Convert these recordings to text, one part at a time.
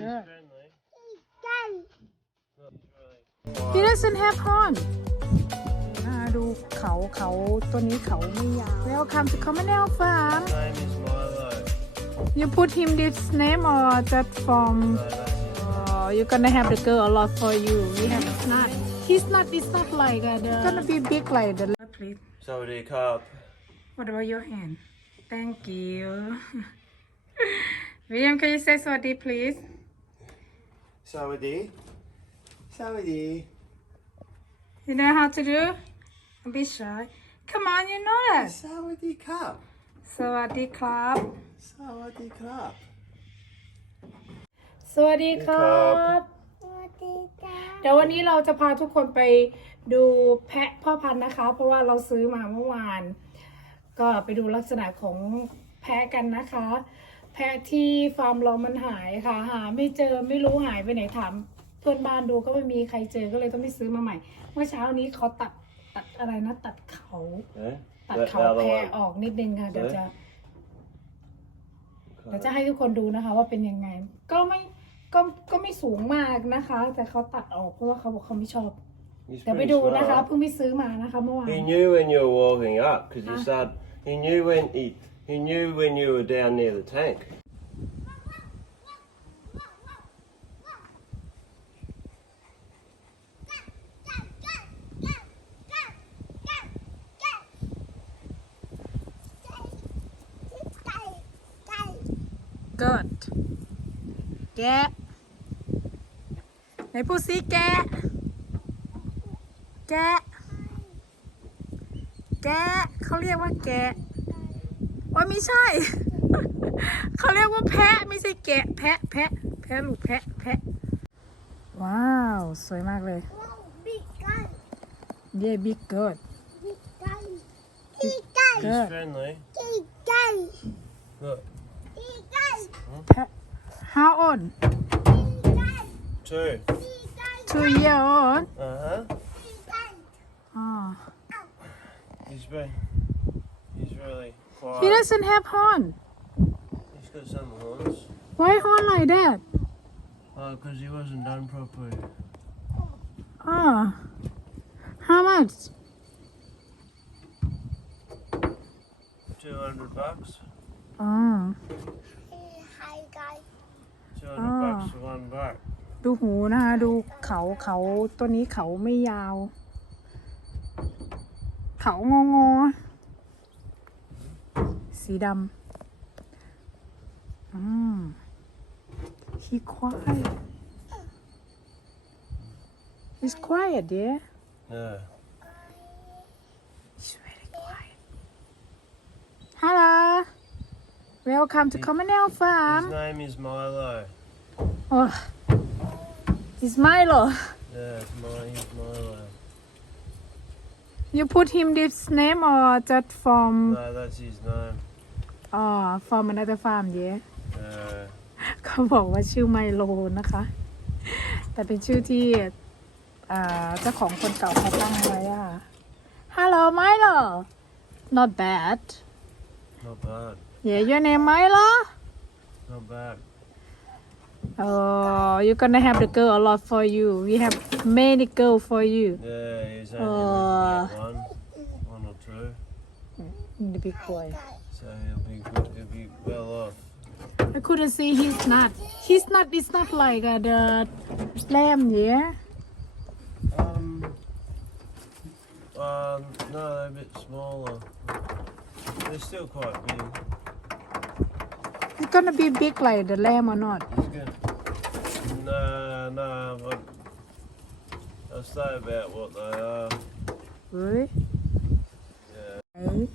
Yeah. He doesn't have horn. อ่าดูเขาเขาตัวนี้เขาไม่ยาว Welcome to Commonweal Farm. Name is Milo. You put him this name or that f r m Oh, you're gonna have the girl a lot for you. We have not. He's not. It's not like the. Gonna be big like the. Please. So the cup. What about your hand? Thank you. William, can you say sorry, please? สวัสดี สวัสดี You know how to do? Don't be shy. Come on, you know t s a t สวัสดีครับ สวัสดีครับ สวัสดีครับสวัสดีครับเดี๋ยววันนี้เราจะพาทุกคนไปดูแพะพ่อพันธุ์นะคะ เพราะว่าเราซื้อมาเมื่อวาน ก็ไปดูลักษณะของแพะกันนะคะแพะที่ฟาร์มเรา มันหายค่ะ หาไม่เจอ ไม่รู้หายไปไหน ถามเพื่อนบ้านดู ก็ไม่มีใครเจอ ก็เลยต้องไปซื้อมาใหม่ เมื่อเช้านี้เขาตัด ตัดอะไรนะ ตัดเขาตัดเขาแพะออกนิดนึงค่ะ เดี๋ยวจะ เดี๋ยวจะให้ทุกคนดูนะคะ ว่าเป็นยังไง ก็ไม่ ก็ ก็ไม่สูงมากนะคะ แต่เขาตัดออกเพราะว่าเขาบอกเขาไม่ชอบเดี๋ยวไปดูนะคะ เพิ่งไปซื้อมานะคะเมื่อวาน He knew when you were walking up because he said he knew when he He knew when you were down near the tank. Good. Get. Yeah. ไหนพูดซิแกะแกะแกะเขาเรียกว่าแกะไม่ใช่เขาเรียกว่าแพะไม่ใช่แกะแพะแพะแพะลูกแพะแพะ ว้าว สวยมากเลยเดยวบิ๊กเกิด t h i กเกิด f r i ิกเกิ Look, how old two. two year old u ก huh. อ๋อ He's been. He's really. h e doesn't have horn. He's got some horns. Why horn like that? Oh, because he wasn't done properly. Ah. Oh. How much? 200 bucks. Oh. Hi, guys. 200 Oh. bucks for one buck. ดูหูนะคะดูเขาเขาตัวนี้เขาไม่ยาว เขางองอสีดำอืมขี้ควาย He's quiet, dear. Yeah. He's really quiet. Hello. Welcome to Commonweal Farm. His name is Milo. Oh, he's Milo. Yeah, he's Milo. You put him this name or that from? No, that's his name. อ๋อฟอร์มันน่าจะฟาร์มเยอะเขาบอกว่าชื่อไมโลนะคะ แต่เป็นชื่อที่เจ้าของคนเก่าเขาตั้งไว้อะฮัลโหลไมโล not bad not bad เย a h your name m not bad oh you're gonna have the girl a lot for you we have many girl for you yeah e x a c t l y oh. one one or two the big boy so he'll be good, he'll be well off. I couldn't see he's not. He's not. It's not like a uh, the lamb, yeah? Um, um, no, they're a bit smaller. They're still quite big. It's gonna be big like the lamb or not? It's good. Nah, nah, but I'll say about what they are. Really? Yeah. Okay.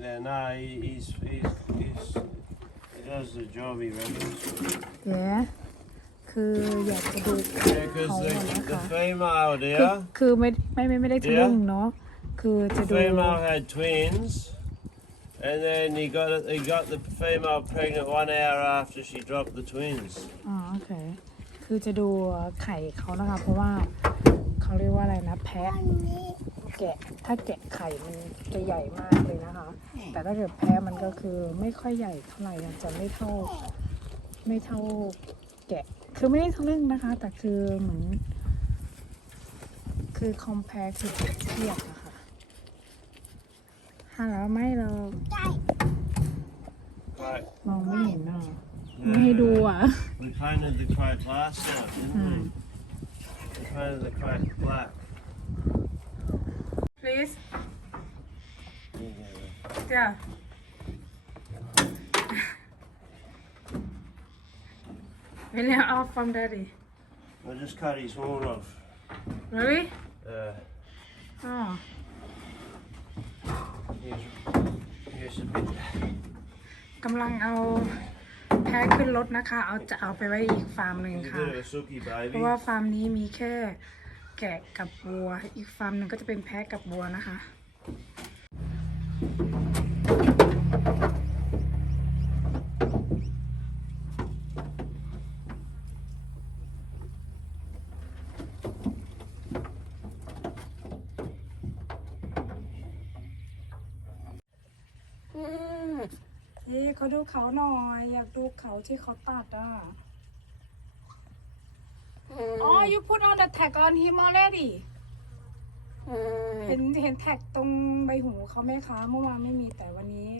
Yeah, no, he, he's, he's, he's, he does the job, he reckons. Yeah. คืออยากจะดู Yeah, เขา because อะนะ the, the คะ female คือ deer, คือไม่ไม่ไม่ไม่ได้ทะลึ่งเนาะคือจะ the ดู female had twins, and then he got it, he got the female pregnant one hour after she dropped the twins. อ๋อโอเคคือจะดูไข่เขานะคะเพราะว่าเขาเรียกว่าอะไรนะแพะแกะถ้าแกะไข่มันจะใหญ่มากเลยนะคะ แต่ถ้าเกิดแพ้มันก็คือไม่ค่อยใหญ่เท่าไหร่มันจะไม่เท่าไม่เท่าแกะ คือไม่ได้ทเรึ่งนะคะ แต่คือเหมือนคือคอมเพคคือเทียบนะคะฮัลโหลไม่เรามองไม่เห็นเนาะไม่ให้ดูอ่ะ We p ค a n t e d the quiet last time, didn't we? We p l a n t e the quiet black. please yeah William off from daddy I just cut his horn off really uh oh yes yes a bit กำลังเอาแพ้ขึ้นรถนะคะเอาจะเอาไปไว้อีกฟาร์มหนึ่งค่ะเพราะว่าฟาร์มนี้มีแค่แกะกับวัวอีกฟาร์มหนึ่งก็จะเป็นแพะกับวัวนะคะเ่เขาดูเขาหน่อย อยากดูเขาที่เขาตัดอ่ะอ๋อ you put on the tag on him already เห็นเห็นแท็กตรงใบหูเขาไหมคะ เมื่อวานไม่มีแต่วันนี้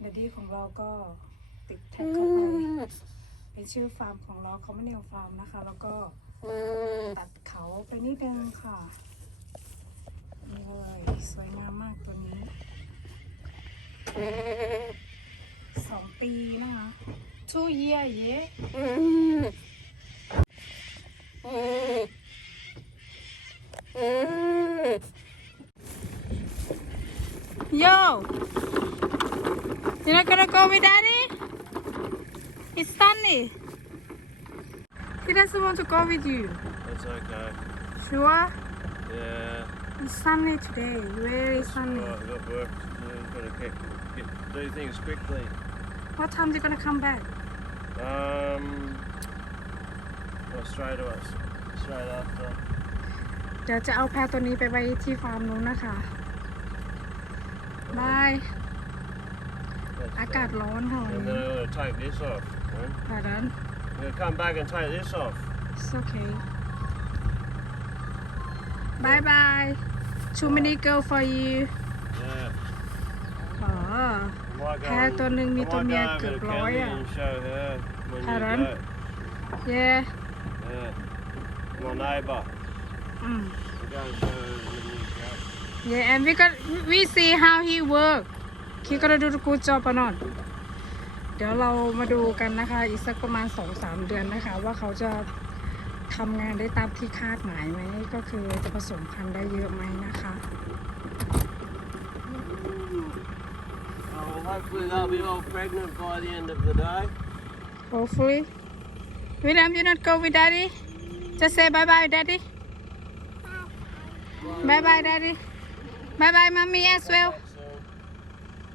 เดดี้ของเราก็ติดแท็กเข้าไป เป็นชื่อฟาร์มของเราเขาไม่เนียฟาร์มนะคะ แล้วก็ตัดเขาไปนิดนึงค่ะนี่เลยสวยงามมากตัวนี้สองปีนะคะ two year yeah not gonna go with Daddy? It's Stanley. He doesn't want to go with you. It's okay. Sure? Yeah. It's Sunday today. Where is Sunday? Right. I've got work to do. Get, get, do things quickly. What time are you going to come back? Um, well, straight away. Straight after. เดี๋ยวจะเอาแพะตัวนี้ไปไว้ที่ฟาร์มนู้นนะคะบายอากาศร้อนค่ะ And t a k e this off. r i g h ะดัน o n come back and take this off. it's okay bye bye too many girl for you Yeah. อ๋อ I might go มีตัวเมียเกือบร้อยอ่ะ and show h n y e a h Yeah. My n e i g h b o r อืม We're going to y e a h and we got we see how he work s คิดกจะดูกูจอปนอนเดี๋ยวเรามาดูกันนะคะอีกสักประมาณสองสามเดือนนะคะว่าเขาจะทำงานได้ตามที่คาดหมายไหมก็คือจะผสมพันธุ์ได้เยอะไหมนะคะโอ้ฟรีวิลเลม you not go with daddy just say bye bye daddy bye bye daddy bye bye mommy as well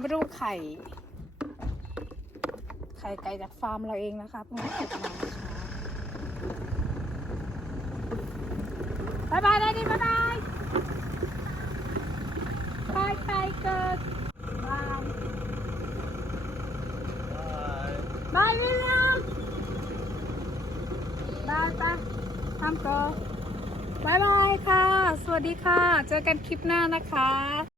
มาดูไข่ ไข่ไก่จากฟาร์มเราเองนะคะเพิ่งเก็บมาบายบายได้ดีบายบายบายไก่เกิดบายบายวิลลับายไปทำโกบายบายค่ะ สวัสดีค่ะเจอกันคลิปหน้านะคะ